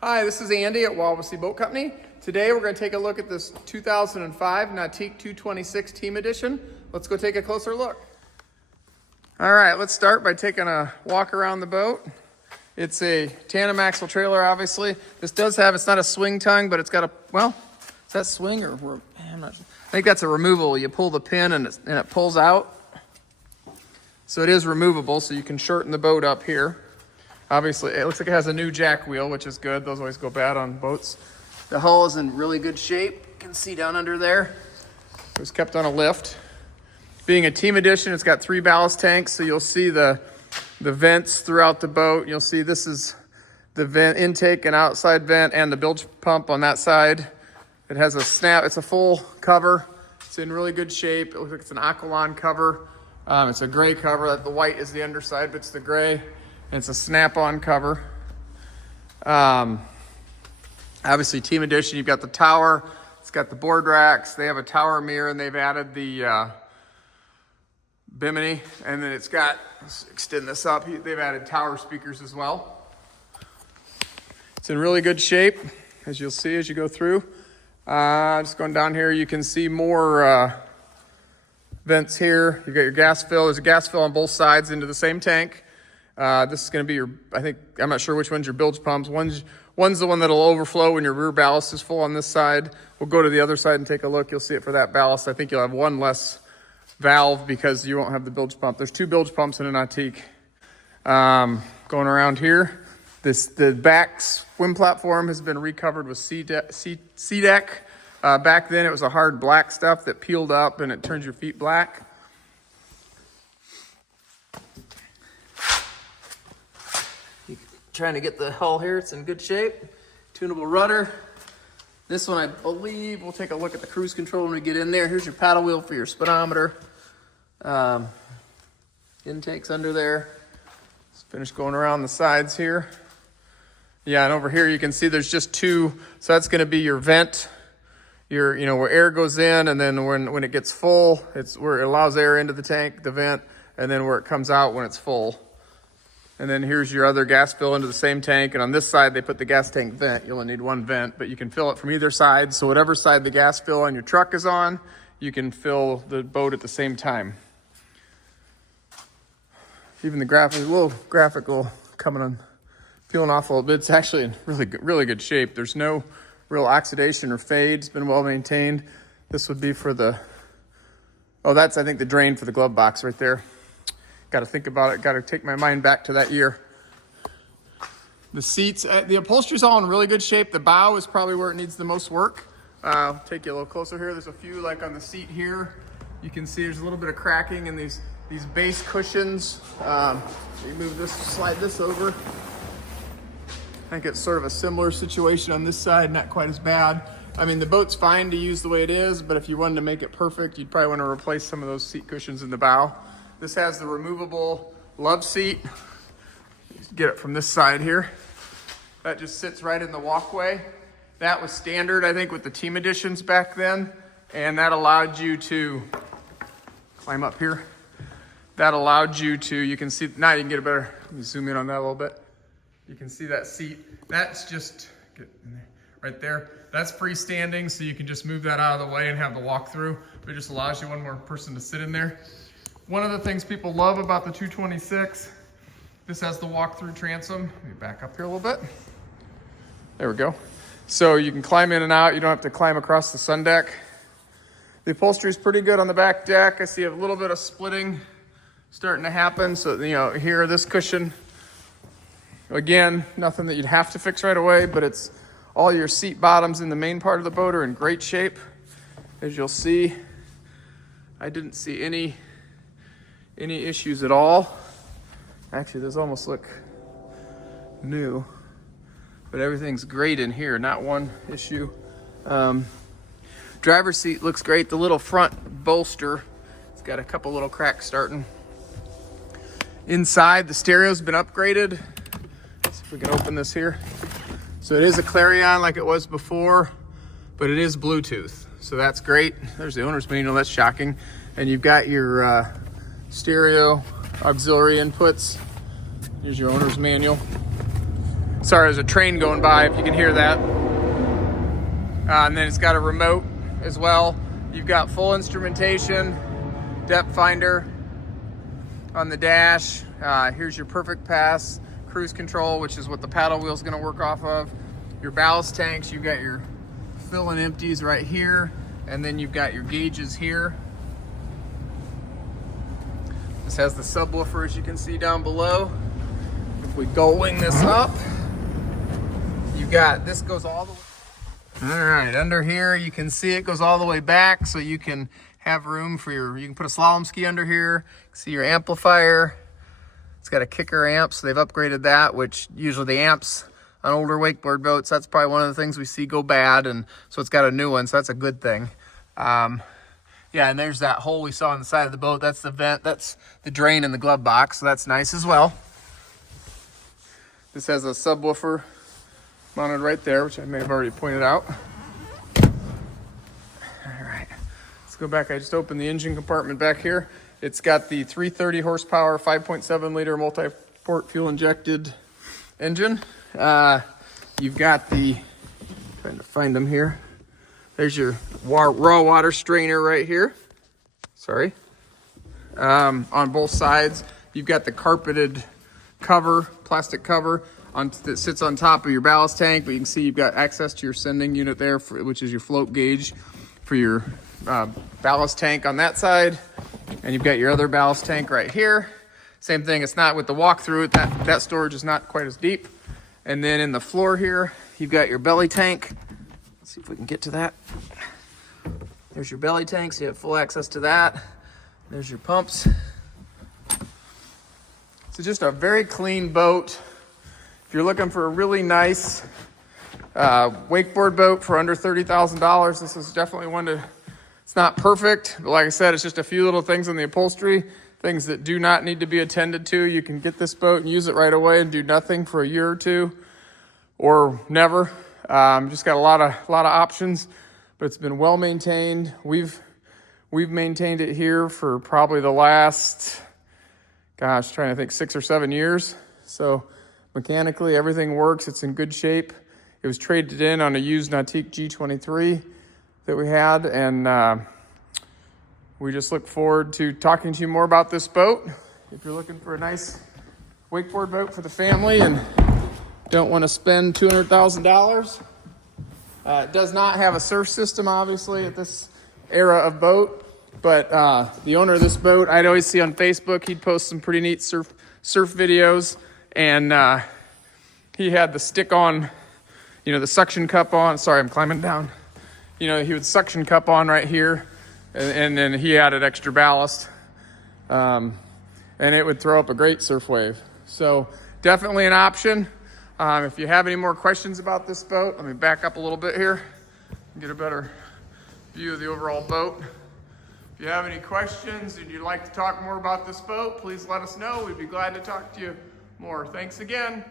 Hi, this is Andy at Wallasey Boat Company. Today we're going to take a look at this 2005 Nautique 226 Team Edition. Let's go take a closer look. All right, let's start by taking a walk around the boat. It's a tandem axle trailer, obviously. This does have, it's not a swing tongue, but it's got a, well, is that swing or, I'm not sure. I think that's a removable. You pull the pin and it pulls out. So it is removable, so you can shorten the boat up here. Obviously, it looks like it has a new jack wheel, which is good. Those always go bad on boats. The hull is in really good shape. You can see down under there. It was kept on a lift. Being a Team Edition, it's got 3 ballast tanks, so you'll see the vents throughout the boat. You'll see this is the vent intake and outside vent and the bilge pump on that side. It has a snap. It's a full cover. It's in really good shape. It looks like it's an Aqualon cover. It's a gray cover. The white is the underside, but it's the gray. And it's a snap-on cover. Obviously, Team Edition, you've got the tower. It's got the board racks. They have a tower mirror, and they've added the bimini. And then it's got, let's extend this up, they've added tower speakers as well. It's in really good shape, as you'll see as you go through. Just going down here, you can see more vents here. You've got your gas fill. There's a gas fill on both sides into the same tank. This is going to be your, I'm not sure which one's your bilge pumps. One's the one that'll overflow when your rear ballast is full on this side. We'll go to the other side and take a look. You'll see it for that ballast. I think you'll have one less valve because you won't have the bilge pump. There's 2 bilge pumps in a Nautique. Going around here, the back swim platform has been recovered with C-deck. Back then it was a hard black stuff that peeled up and it turns your feet black. Trying to get the hull here, it's in good shape. Tunable rudder. This one I believe, we'll take a look at the cruise control when we get in there. Here's your paddle wheel for your speedometer. Intakes under there. Let's finish going around the sides here. Yeah, and over here you can see there's just 2, so that's gonna be your vent, your, where air goes in, and then when it gets full, it's where it allows air into the tank, the vent, and then where it comes out when it's full. And then here's your other gas fill into the same tank. And on this side, they put the gas tank vent. You only need 1 vent, but you can fill it from either side. So whatever side the gas fill on your truck is on, you can fill the boat at the same time. Even the graphic, a little graphical coming on, peeling off a little bit. It's actually in really good shape. There's no real oxidation or fade. It's been well maintained. This would be for the, oh, that's, I think, the drain for the glove box right there. Got to think about it. Got to take my mind back to that year. The seats, the upholstery's all in really good shape. The bow is probably where it needs the most work. I'll take you a little closer here. There's a few, like on the seat here. You can see there's a little bit of cracking in these base cushions. You move this, slide this over. I think it's sort of a similar situation on this side, not quite as bad. I mean, the boat's fine to use the way it is, but if you wanted to make it perfect, you'd probably want to replace some of those seat cushions in the bow. This has the removable love seat. Get it from this side here. That just sits right in the walkway. That was standard, I think, with the Team Editions back then. And that allowed you to climb up here. That allowed you to, you can see, now you can get a better, let me zoom in on that a little bit. You can see that seat. That's just, get in there, right there. That's freestanding, so you can just move that out of the way and have the walk-through. But it just allows you one more person to sit in there. One of the things people love about the 226, this has the walk-through transom. Let me back up here a little bit. There we go. So you can climb in and out. You don't have to climb across the sun deck. The upholstery is pretty good on the back deck. I see a little bit of splitting starting to happen. So, here, this cushion, again, nothing that you'd have to fix right away, but it's all your seat bottoms in the main part of the boat are in great shape. As you'll see, I didn't see any issues at all. Actually, those almost look new, but everything's great in here, not one issue. Driver's seat looks great. The little front bolster, it's got a couple little cracks starting. Inside, the stereo's been upgraded. Let's see if we can open this here. So it is a Clarion like it was before, but it is Bluetooth. So that's great. There's the owner's manual, that's shocking. And you've got your stereo auxiliary inputs. Here's your owner's manual. Sorry, there's a train going by, if you can hear that. And then it's got a remote as well. You've got full instrumentation, depth finder on the dash. Here's your perfect pass, cruise control, which is what the paddle wheel is going to work off of. Your ballast tanks, you've got your fill and empties right here, and then you've got your gauges here. This has the subwoofer, as you can see down below. If we go wing this up, you've got, this goes all the way. All right, under here, you can see it goes all the way back, so you can have room for you can put a slalom ski under here. See your amplifier. It's got a kicker amp, so they've upgraded that, which usually the amps on older wakeboard boats, that's probably one of the things we see go bad, and so it's got a new one, so that's a good thing. Yeah, and there's that hole we saw on the side of the boat. That's the vent, that's the drain in the glove box, so that's nice as well. This has a subwoofer mounted right there, which I may have already pointed out. All right, let's go back. I just opened the engine compartment back here. It's got the 330 horsepower, 5.7 liter multi-port fuel injected engine. You've got the, trying to find them here. There's your raw water strainer right here. Sorry. On both sides, you've got the carpeted cover, plastic cover that sits on top of your ballast tank, but you can see you've got access to your sending unit there, which is your float gauge for your ballast tank on that side. And you've got your other ballast tank right here. Same thing, it's not with the walk-through, that storage is not quite as deep. And then in the floor here, you've got your belly tank. Let's see if we can get to that. There's your belly tank, so you have full access to that. There's your pumps. So just a very clean boat. If you're looking for a really nice wakeboard boat for under $30,000, this is definitely one to, it's not perfect, but like I said, it's just a few little things in the upholstery, things that do not need to be attended to. You can get this boat and use it right away and do nothing for a year or two, or never. Just got a lot of options, but it's been well maintained. We've maintained it here for probably the last, gosh, trying to think, 6 or 7 years. So mechanically, everything works. It's in good shape. It was traded in on a used Nautique G23 that we had, and we just look forward to talking to you more about this boat. If you're looking for a nice wakeboard boat for the family and don't want to spend $200,000. It does not have a surf system, obviously, at this era of boat, but the owner of this boat, I'd always see on Facebook, he'd post some pretty neat surf videos, and he had the stick on, the suction cup on. Sorry, I'm climbing down. He would suction cup on right here, and then he added extra ballast, and it would throw up a great surf wave. So definitely an option. If you have any more questions about this boat, let me back up a little bit here and get a better view of the overall boat. If you have any questions and you'd like to talk more about this boat, please let us know. We'd be glad to talk to you more. Thanks again.